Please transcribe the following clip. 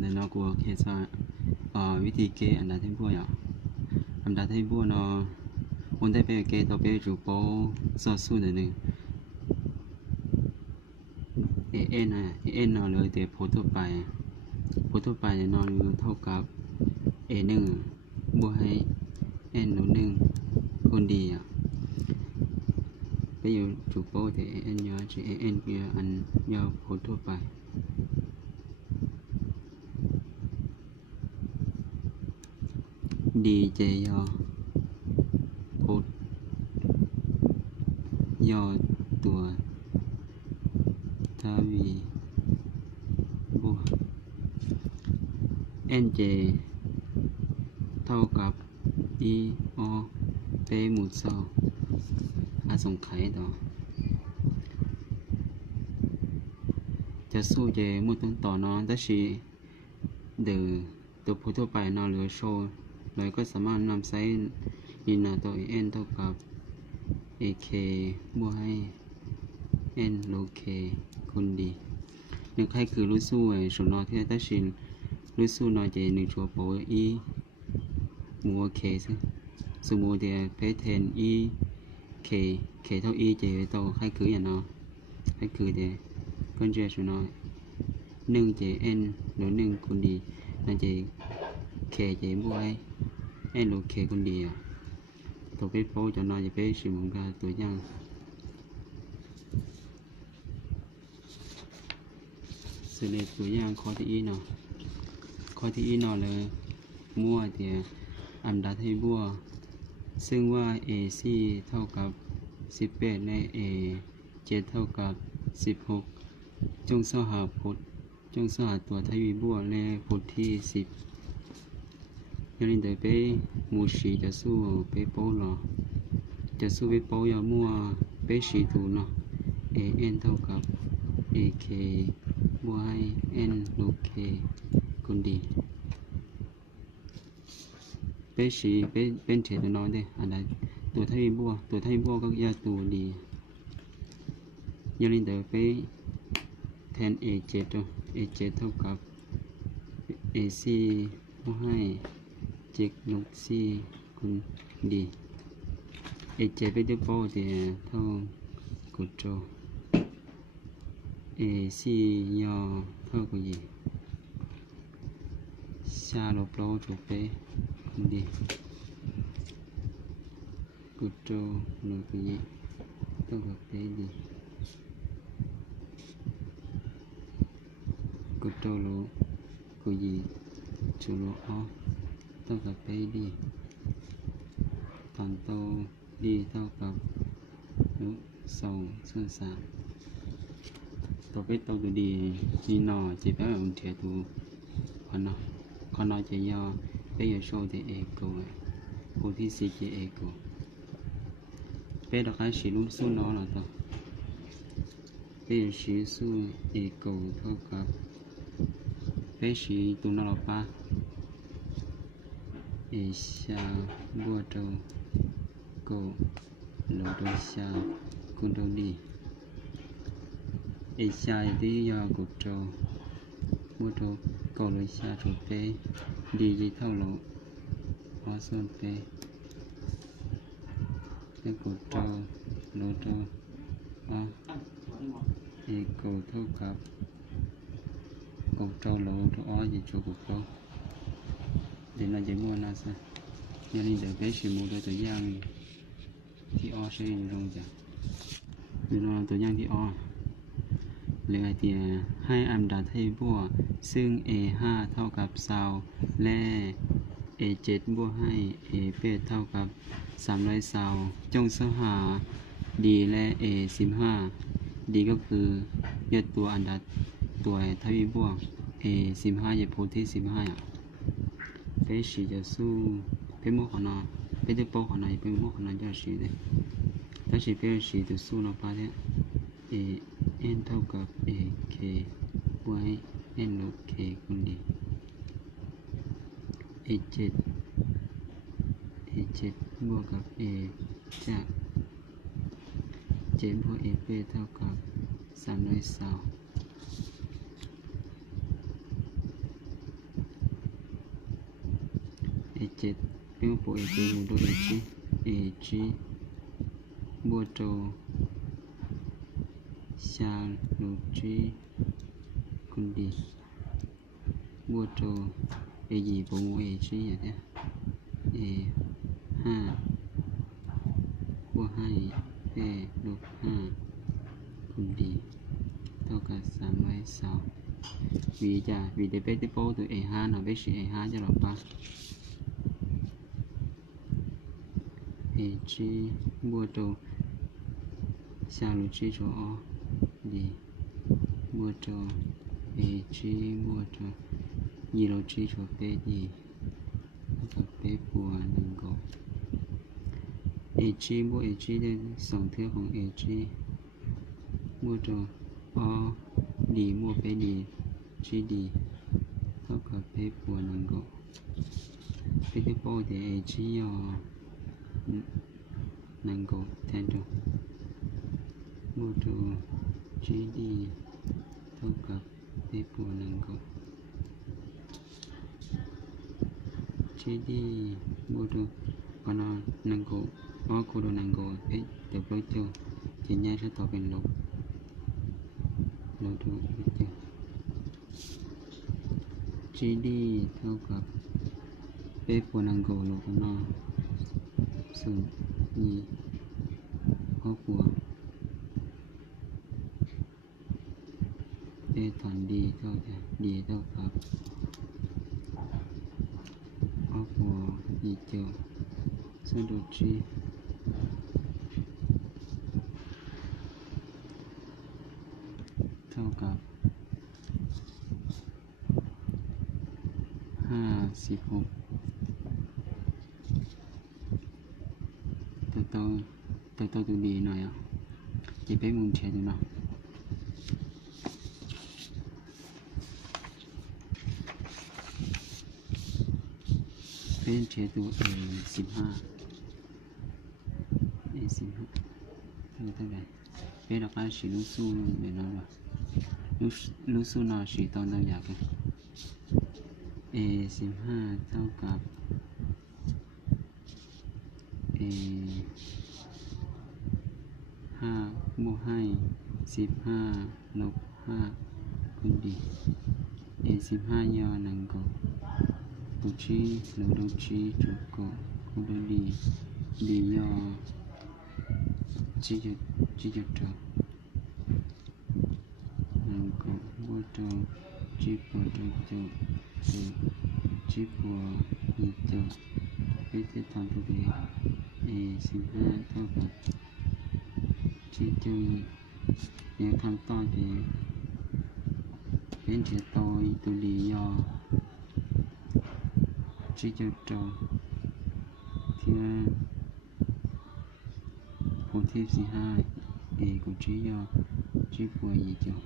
ในนอกลัวเคสวิธีเกอันดับที่บัวอย่างอันดับที่บัวเนาะวันได้ไปเกต่อไปจูโป้ซอสู้หนึ่งเอ็นเนาะเลยเดี๋ยวโพสทั่วไปเนี่ยเนาะเท่ากับ1บวกให้ n ลบ1คูณ d อ่ะไปอยู่จูโป้แต่ n ย่อจะ n เพื่ออันย่อโพสทั่วไปดีเจย่อโพสย่อตัวทวีบวก nj เท่ากับ e o เปหมุดซอส่งไขต่อจะสู้เจมุดต้นต่อน้องแต่ชีเดือตัวผู้ทั่วไปนอนเหลือโชว์เลยก็สามารถนำไซน์ยินนาตัว n เท่ากับ ak บวกให้ n ลบ k คูณ d นึกให้คือรู้สู้ไอ้ส่วนนอที่แต่ชีรู้สู้นอเจหนึ่งชัวโปอีมัว k ซึ่งสมมติเพจเทน e k เท่า e เจโตให้คืออย่างนอให้คือเจเพื่อนเจส่วนนอ1 j n ลบ1คูณ d นั่นเจ k เจบวกให้ n ลบ k คูณ d ตัวเพจโปจะนอจะเพจสิมุนกาตัวอย่างสเลตัวอย่างข้อที่อีเนาะข้อที่อีเนาะเลยมั่วเดียอันดับให้บัวซึ่งว่า ac เท่ากับ18ใน a 7เท่ากับ16จงสหาพจน์จงสหาตัวทวีบัวในพจน์ที่10ยันเดินไปมูชีจะสู้ไปโป้หรอจะสู้ไปโป้ยามั่วไปชีตูเนาะ an เท่ากับ ak บวกให้ n ลบ k คูณ d เป็นเฉดน้อยได้อันใดตัวทวีบัวก็ยาตัวดียันเดินไปแทน a7 เท่ากับ ac บวกให้7ลบ4คูณ d a7 ไปด้วยโป้เดียเท่ากุดโจac ย่อเท่ากับยี่ชาลบโลจุเปดีกุดโจลบยี่เท่ากับเปดีกุดโจลบกุยี่จุโลอเท่ากับเปดีตอนโตดีเท่ากับลบ2ส่วน3ตัวเป็ดตัวดีนี่นอจะเป็นองค์เทียตัวขอนอจะย่อเป็ดจะโชว์ที่เอโก้ผู้ที่สี่จะเอโก้เป็ดเราใช้สีลุ่มสู้น้อหรอตัวเป็ดสีสู้เอโก้เท่ากับเป็ดสีตัวน้อเราป้าเอชาบัวโตโก้โลโดชาคุณโดดีเอชาที่ยอกุโตบัวโตโก้โลชาถูเปดีจีเท่าโลออส่วนเปเอกุโตโลโตอเอโก้เท่ากับกุโตโลโตอจีจูกุโตเดี๋ยวเราจะมั่วนะสิยันนี่เดี๋ยวไปชิมดูตัวอย่างที่อใช้อยู่ตรงจ้ะดูเราตัวอย่างที่เลยไอเดียให้อันดับให้บัวซึ่ง a5 เท่ากับ20และ a7 บวกให้ a8 เท่ากับ320จงสหา d และ a15 d ก็คือยอดตัวอันดับตัวทวีบัว a15 จะโพที่15ไปสีจะสู้ไปโมขนาไปดูโปขนาไปโมขนาจะสีเลยถ้าสีไปสีจะสู้เราไปเนี่ยn เท่ากับ ak บวกให้ n ลบ k คูณ d a7 บวกกับ a จาก7บวก a8 เท่ากับ320 7 nếu bộ ế chế đô ế chế bùa trâu xa lô chế con đi bùa trâu ế gì bộ ngũ ế chế vậy đó ế 5 bùa 2ế lô 5 con điเท่ากับ320vì để biết tiếp bố từ E2 nó biết sự E2 cho nó ba E chi mua đồ xa lũ chi cho O đi mua đồ E chi mua đồ gì lũ chi cho B đi ท่ากับ B บวก1ก็ E chi บวก E chi ได้2เท่าของ E chi mua đồ O đi mua B đi chi điเท่ากับ B บวก1ก็ B ที่โปรตีเอชียอ1個แทนตัวโมดูจีดีเท่ากับ B บวก1個จีดีโมดูปน1個อ๋อคูณ1個เดี๋ยวลบตัวเขียนแยกต่อเป็นลบดูตัวจีดีเท่ากับ B บวก1個ลบกันส่วนนี้ครอบครัว A ฐานดีเท่ากับครอบครัวอีเจียวสะดุดจีเท่ากับ56ตัวดูดีหน่อยอ่ะจะไปมุมเฉียดดูหน่อยเป็นเฉียดตัวA15เท่าไหร่เป็นราคาสีลูกสู้เดี๋ยวนะว่าลูกสู้น่าสีตอนเราอยากกัน A15 เท่ากับ A5 บวกให้15ลบ5คูณดี A15 ย่อ1ก็ดูชีลบดูชีจุดก็คูณดีดีย่อจีจุดต่อ1ก็บวกต่อจีบวกต่อจุดจีบวกอีกต่อไปที่ทำตัวดี A15 เท่ากับจีจุดเนี่ยทำต่อดีเป็นเฉียดต่อตัวดีย่อจีจุดต่อที่ผลที่45 A củaจีย่อจีบวกอีกต่อ